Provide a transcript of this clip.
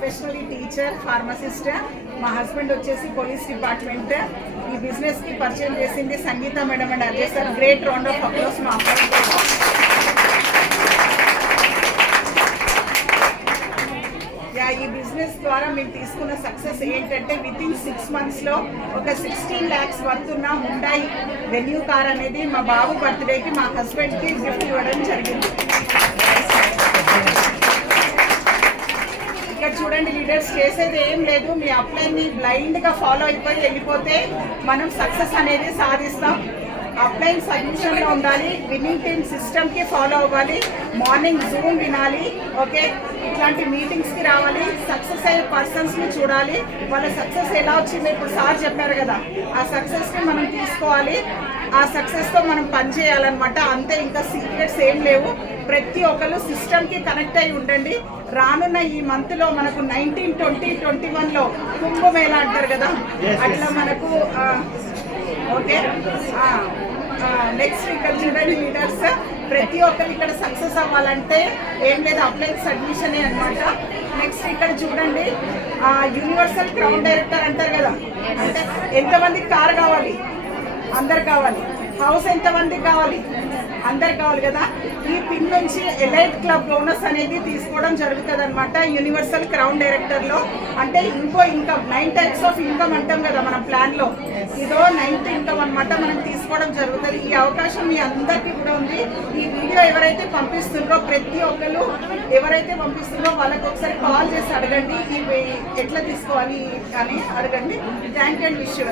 Professionally teacher, pharmacist. మా husband వచ్చేసి police department. ఈ బిజినెస్కి పరిచయం చేసింది Sangeetha madam and Ajay sir. Great round of applause మా అబ్బాయి. ఈ బిజినెస్ ద్వారా మేము తీసుకున్న సక్సెస్ ఏంటంటే వితిన్ 6 monthsలో ఒక 16 lakhs వర్త్ ఉన్న హుండాయ్ వెన్యూ కార్ అనేది మా బాబు బర్త్డేకి మా హస్బెండ్కి గిఫ్ట్ ఇవ్వడం జరిగింది. ఇక్కడ చూడండి, లీడర్స్ చేసేది ఏం లేదు, మీ అప్లైన్ని బ్లైండ్గా ఫాలో అయిపోయి వెళ్ళిపోతే మనం సక్సెస్ అనేది సాధిస్తాం. అప్లైన్ సబ్మిషన్లో ఉండాలి, విన్నింగ్ టీమ్ సిస్టమ్కి ఫాలో అవ్వాలి, మార్నింగ్ జూమ్ వినాలి, ఓకే, ఇట్లాంటి మీటింగ్స్కి రావాలి, సక్సెస్ అయ్యే పర్సన్స్ని చూడాలి, వాళ్ళ సక్సెస్ ఎలా వచ్చిందో ఇప్పుడు సార్ చెప్పారు కదా, ఆ సక్సెస్ని మనం తీసుకోవాలి, ఆ సక్సెస్తో మనం పనిచేయాలన్నమాట. అంతే, ఇంకా సీక్రెట్స్ ఏం లేవు. ప్రతి ఒక్కరు సిస్టమ్కి కనెక్ట్ అయి ఉండండి. రానున్న ఈ మంత్లో మనకు 19, 20, 21లో కుంభమేళ అంటారు కదా, అట్లా మనకు ఓకే. నెక్స్ట్ ఇక్కడ చూడండి లీడర్స్, ప్రతి ఒక్కరు ఇక్కడ సక్సెస్ అవ్వాలంటే ఏం లేదు, అప్లై సబ్మిషన్ అనమాట. నెక్స్ట్ ఇక్కడ చూడండి, యూనివర్సల్ క్రౌన్ డైరెక్టర్ అంటారు కదా, అంటే ఎంతమందికి కార్ కావాలి? అందరు కావాలి. హౌస్ ఎంతమందికి కావాలి? అందరు కావాలి కదా. ఈ పిన్ నుంచి ఎలైట్ క్లబ్ బోనస్ అనేది తీసుకోవడం జరుగుతుంది అనమాట యూనివర్సల్ క్రౌన్ డైరెక్టర్లో. అంటే ఇంకో ఇన్కమ్, 9 types ఆఫ్ ఇన్కమ్ అంటాం కదా మన ప్లాన్లో, ఇదో 9th ఇన్కమ్ అనమాట మనం తీసుకోవడం జరుగుతుంది. ఈ అవకాశం మీ అందరికీ కూడా ఉంది. ఈ వీడియో ఎవరైతే పంపిస్తున్నారో ప్రతి ఒక్కరు ఎవరైతే పంపిస్తున్నారో వాళ్ళకి ఒకసారి కాల్ చేసి అడగండి, ఇవి ఎట్లా తీసుకోవాలి అని అడగండి. Thank you and wish you.